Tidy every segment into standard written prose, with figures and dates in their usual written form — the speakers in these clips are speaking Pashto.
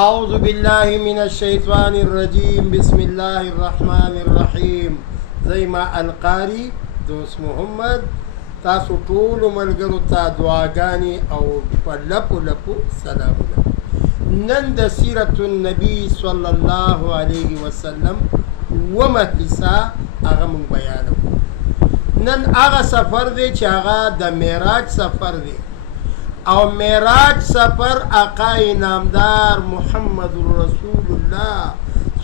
أعوذ بالله من الشيطان الرجيم بسم الله الرحمن الرحيم. زي ما القاري دوست محمد تاسو ټول ملګرو ته دعاګانې او په لپو لپو سلامونه. نن د سیرت النبي صلی الله علیه وسلم ومه حصہ هغه مونږ بیانوو. نن هغه سفر دی چې هغه د معراج سفر دی او معراج سفر آقا نامدار محمد رسول الله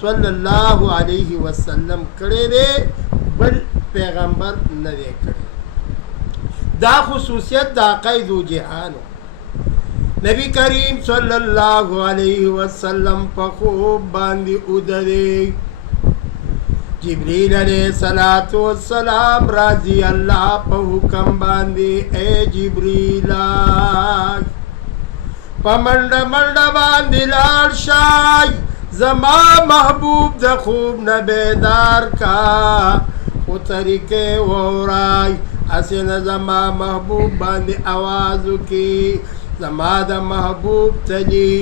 صلی الله علیه وسلم کړی دی، بل پیغمبر نه دی کړی. دا خصوصیت د آقا دو جهانو. نبی کریم صلی الله علیه وسلم په خوب باندې اوده دی. جبریل علیہ الصلوۃ والسلام راضی اللہ په حکم باندې اے جبریلا په منډه منډه باندې لاړ شای، زما محبوب د خوب نه بیدار کا خو طریقې وورای، اسنه زما محبوب باندې आवाज وکي، زما د محبوب تلی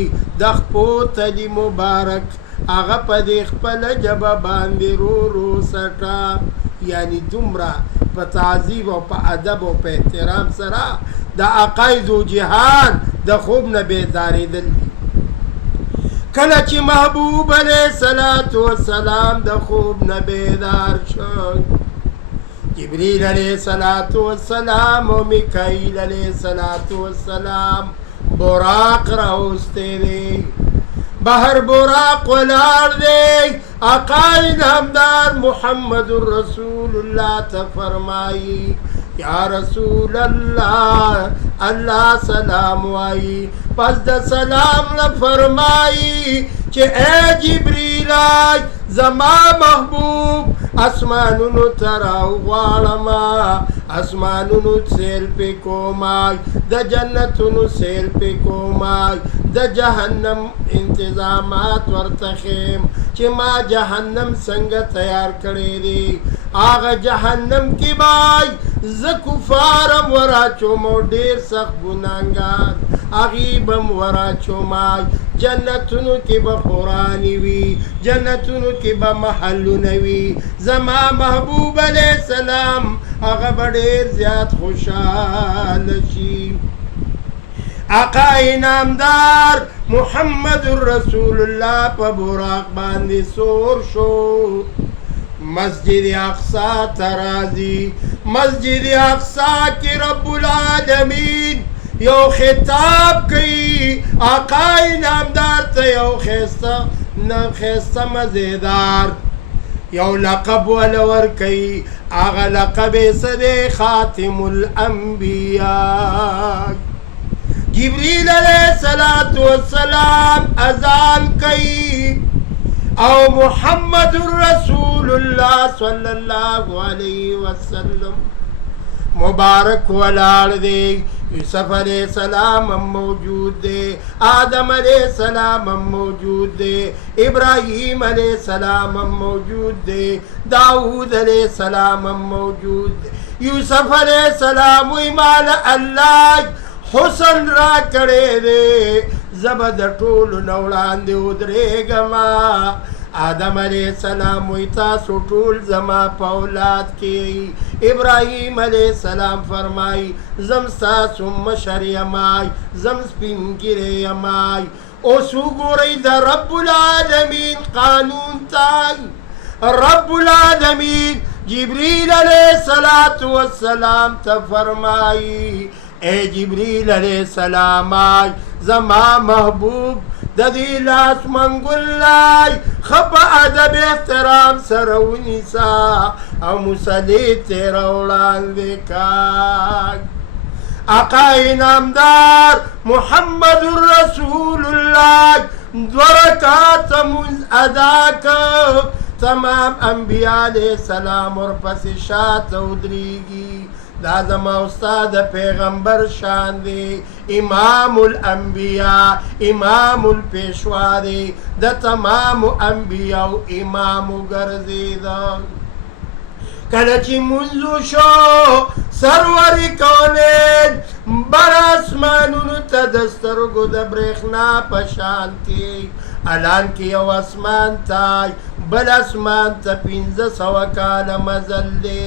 د خپو تلی مبارک هغه په دې خپل جبه باندې رو رو سټا، یعنی دومره په تعظیم او په ادب او په احترام سره د عقاید و جهان د خوب نه بیدارېدل دي. کله چې محبوب علیه الصلاة والسلام د خوب نه بیدار شو، جبریل علیه الصلاة والسلام او میکائیل علیه الصلاة والسلام براق راوستی دی. بہر براق ولار دے، آقا نامدار محمد رسول اللہ تا فرمائی یا رسول اللہ اللہ سلام وائی. پس دا سلام نہ فرمائی چے اے جبریل آج زما محبوب اسمانونو تراو غوالما، اسمانونو سیل پی کومای، دا جنتونو سیل پی کومای، دا جہنم انتظامات ورتخیم چی ما جہنم سنگ تیار کرے دی. آغا جہنم کی بائی زکفارم ورا چومو دیر سخ گنانگار، اغیبم ورا چومای جنتونو کی بخورانی وی، جنتونو کی بمحلونوی. زما محبوب علیہ السلام آغا بڑیر زیاد خوشحال شی. آقا نامدار محمد رسول اللہ پا براق باندی سور شو، مسجد اقصی ترازی. مسجد اقصی کی رب العالمین یو خطاب کی آقا نامدار تا یو خیستا مزیدار یو لقب ولور کی، آغا لقب صدی خاتم الانبیاء. جبریل علیہ الصلاة والسلام اذان کی او محمد رسول اللہ صلی اللہ علیہ وسلم مبارک ولال دے. یوسف علیہ السلام موجود دے، آدم علیہ السلام موجود دے، ابراہیم علیہ السلام موجود دے، داؤد علیہ السلام موجود دے. یوسف علیہ السلام ایمان اللہ حسن را کرے دے، زبد ټول نوڑان دے ادرے گما. آدم علیہ السلام ویتا سٹول زما پولاد کی. ابراہیم علیہ السلام فرمائی زمستا سم شریمائی زم سپنگرے یمائی. او سوگو رئی دا رب العالمین قانون تائی. رب العالمین جبریل علیہ السلام تا فرمائی اے جبریل علیہ السلام آئی زما محبوب ددی لاس منگلائی خب ادب احترام سرونی سا او مسلی تیرا اولان دیکھائی. آقا نامدار محمد رسول اللہ دورکات منز ادا کا تمام انبیاء علیہ السلام اور پس شاعت ادریگی. دا زما استاد پیغمبر شان دی، امام الانبیاء امام الپیشوا دی، دا تمام انبیاء امام گرزی دا. کله چې منځو شو سرور کونین بر اسمانونو ته د سترګو د برېښنا په شان کې الان کې یو اسمان ته بل اسمان ته 1500 کاله مزل دی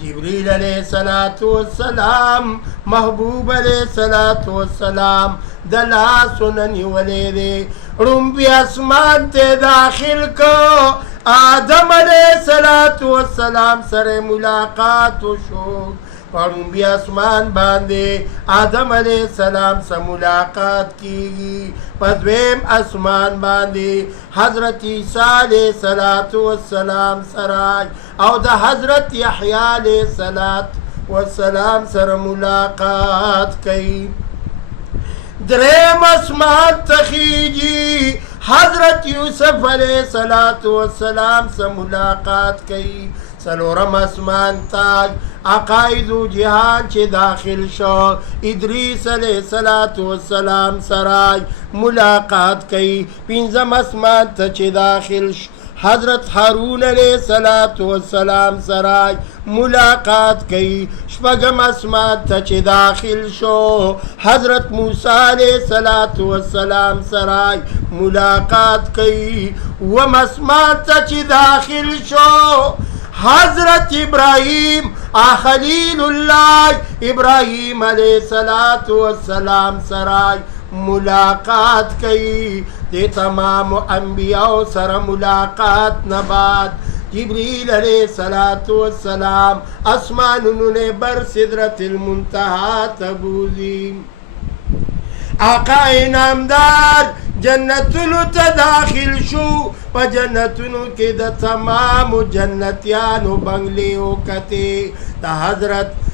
جبریل علیہ الصلوۃ والسلام محبوب علیہ الصلوۃ والسلام د لاسونه نیولې دی رومبي اسمان ته داخل کو آدم علیہ الصلوۃ والسلام سره ملاقات شو پړومبي اسمان باندې آدم علیہ السلام سره ملاقات کیږي په دویم اسمان باندې حضرت عیسی علیہ الصلوۃ والسلام سره او د حضرت یحیی علیہ الصلوۃ والسلام سره ملاقات کوي دریم اسمان تخیجی حضرت یوسف علیہ الصلوۃ والسلام سے ملاقات کی سلورم اسمان تاج عقائد و جہان چه داخل شو ادریس علیہ الصلوۃ والسلام سرای ملاقات کی پنځم اسمان ته چه داخل شو حضرت هارون علیہ الصلوۃ والسلام سرای ملاقات کی شپږم اسمان ته چې داخل شو حضرت موسی علیہ الصلوۃ والسلام سرای ملاقات کی وم اسمان ته چې داخل شو حضرت ابراہیم خلیل اللہ ابراہیم علیہ الصلوۃ والسلام سرای ملاقات کی دے تمام انبیاء سر ملاقات نباد جبریل علیہ الصلوۃ والسلام اسمانونو نے بر سدرت المنتہا تبوزی آقا انعامدار جنتونو ته داخل شو په جنتونو کې د تمام جنتیانو بنگلې وکتې د حضرت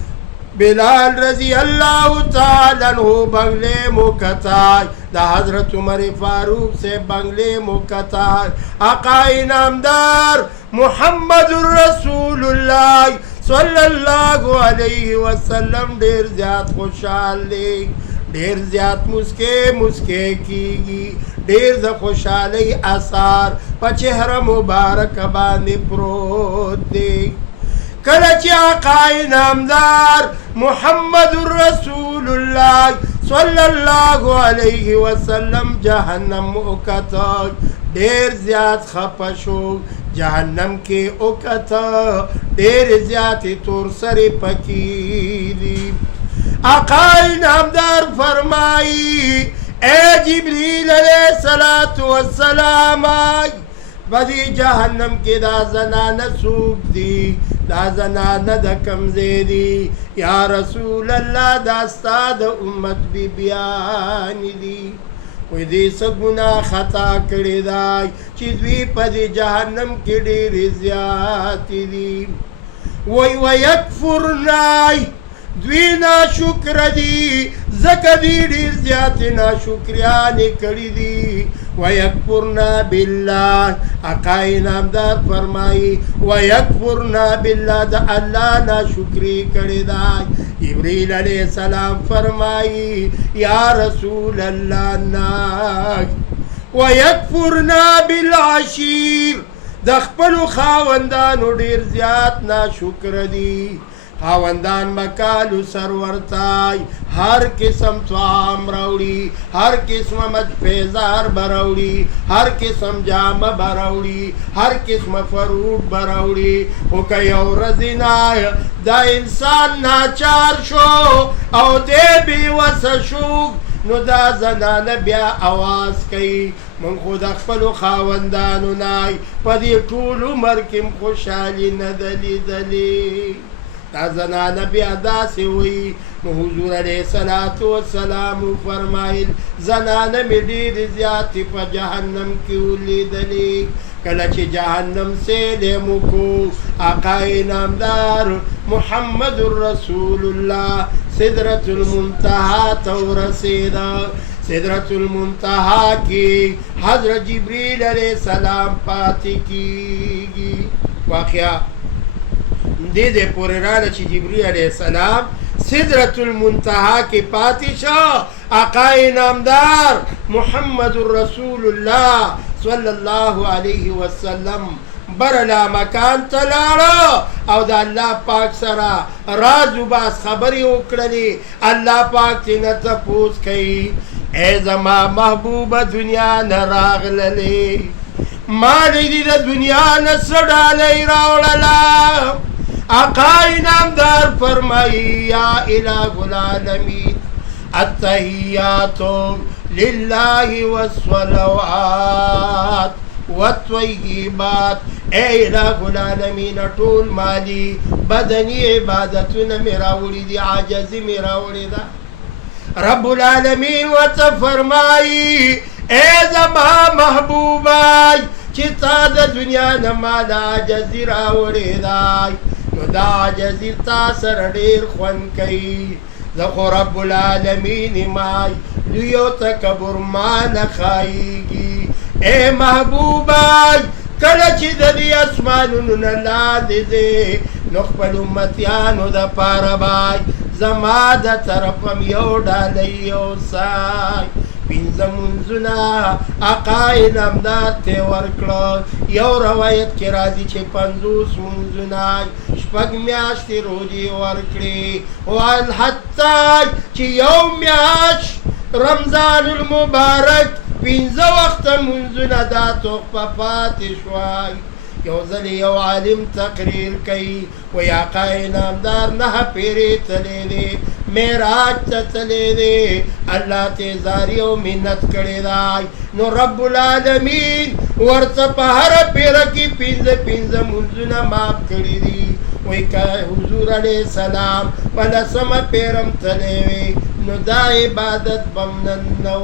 بلال رضی اللہ تعالیٰ عنہ بنگلے مکتائی دا حضرت عمر فاروق سے بنگلے مکتائی آقا انعامدار محمد الرسول اللہ صلی اللہ علیہ وسلم ډیر زیات خوشحال دی ډیر زیات مسکے کیگی ډیر د خوشحالی اثار په چهره مبارک باندې پروت دی کله چې آقا انعامدار محمد رسول اللہ صلی اللہ علیہ وسلم جہنم اوکتا ډیر زیات خپه شو جہنم کې اوکتا ډیر زیات تور سری پکی دی آقا انعامدار فرمائی اے جبریل علیہ الصلوۃ والسلام بدی جہنم کی دا زنانہ سوک دی دا زنانہ دا کمزے دی یا رسول اللہ دا استاد امت بی بیان دی وی دی سگنا خطا کردی دای چیزوی پا دی جہنم کی دیر زیادی دی وی ویکفرنائی دوی ناشکر دی زکا دی دیر زیادی ناشکریانی کردی دی وَيَكْفُرْنَا بِاللَّهِ آقا انعامدار فرمائی وَيَكْفُرْنَا بِاللَّهِ دا اللہ نا شکری کردائی جبریل علیہ السلام فرمائی یا رسول اللہ ناک وَيَكْفُرْنَا بِالْعَشِيرِ دا خپلو خاوندانو دیر زیاد نا شکر دی خاوندان مکالو سرورتائی ہر قسم توام روڑی ہر قسم مدفیزار بروڑی ہر قسم جام بروڑی ہر قسم فروٹ بروڑی او کئیو رزینای دا انسان ناچار شو او دے بی وس شوک نو دا زنان بیا آواز کئی من خود اخپلو خاوندانو نائی پا دی طول عمر کم خوشحالی ندلی دلی دا زنان بیا دا سے ہوئی حضور علیہ الصلوۃ والسلام فرمائل زنان میں دیر زیادی پا جہنم کیوں لیدلی کلچ جہنم سے لیمو کو آقا انعامدار محمد الرسول اللہ سدرت المنتہا تو رسیدہ سدرت المنتہا کی حضرت جبریل علیہ السلام پاتی کی گی واقعہ دے دے پورے رانا چی جبریل علیہ السلام سدرت المنتہا کے پاتی شاہ آقا انعامدار محمد الرسول اللہ صلی اللہ علیہ وسلم برلا مکان ته لاړه او د الله پاک سره راز وباس خبرې وکړلې. الله پاک ترنه تپوس کوي ای زما محبوبه دنیا نه راغللې، ما دې د دنیا نه څه ډالۍ راوړله؟ آقا انعامدار فرمایي یا اله العالمین التحیات لله والصلوات والطیبات. اے الہ العالمین ټول مالی بدنی عبادتونه مې راوړي دي، عاجزي مې راوړې ده. رب العالمین ورته فرمایي اے زما محبوبای چې تا د دنیا نه ما د عاجزي راوړې ده، نو دا عاجزي تا سره ډېر خوند کوي. زه خو رب العالمین مای لوی او تکبر ما نه ښایېږي. اے محبوبای کله چې د دې اسمانونو نه لاندې ځې نو خپل امتیانو دپاره بای زما د طرفم یو ډالۍ یوسای. پنځه مونځونه آقا انعامدار ته ورکړه. یو روایت کې راځي چې 50 مونځونه شپږ میاشتې روژې ورکړې، حتی چې یو میاشت رمضان المبارک 15 وخته مونځونه دا تحفه پاتې شوای. یو ځل یو عالم تقریر کوي وایي آقا انعامدار 9 پیرې تللی دی، معراج ته تللی دی، الله ته زاري او منت کړی دی، نو رب العالمین ورته په هره پیره کې 15 مونځونه معاف کړي دي. وایي که حضور علیه السلام په 10مه پیرم تللی وي نو دا عبادت به م نن نه و.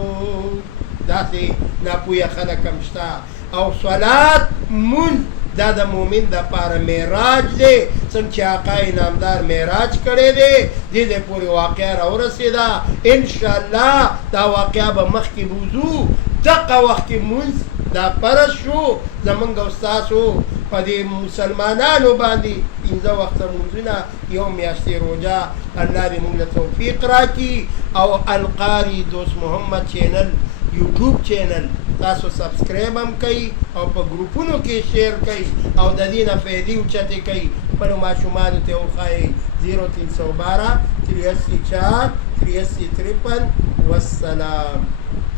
داسې ناپوهه خلک هم شته. او صلات مونځ دا د مؤمن دپاره معراج دی. څنګه چې آقا انعامدار معراج کړی دی دې ځای پورې واقعه راورسېده. انشاءالله دا واقعه به مخکې بوځو. دغه وخت کې مونځ دا فرض شو زمونږ او ستاسو په دې مسلمانانو باندې 15 وخته مونځونه، یو میاشتې روژه. الله دې موږ له توفیق راکړي. او القاري دوست محمد چینل یوټیوب چینل تاسو سبسکرایب هم کوئ او په ګروپونو کې شیر کوئ او د دې نه فایدې اوچتې کوئ. خپلو ماشومانو ته وښایئ. 0312 83 4 83 53. والسلام.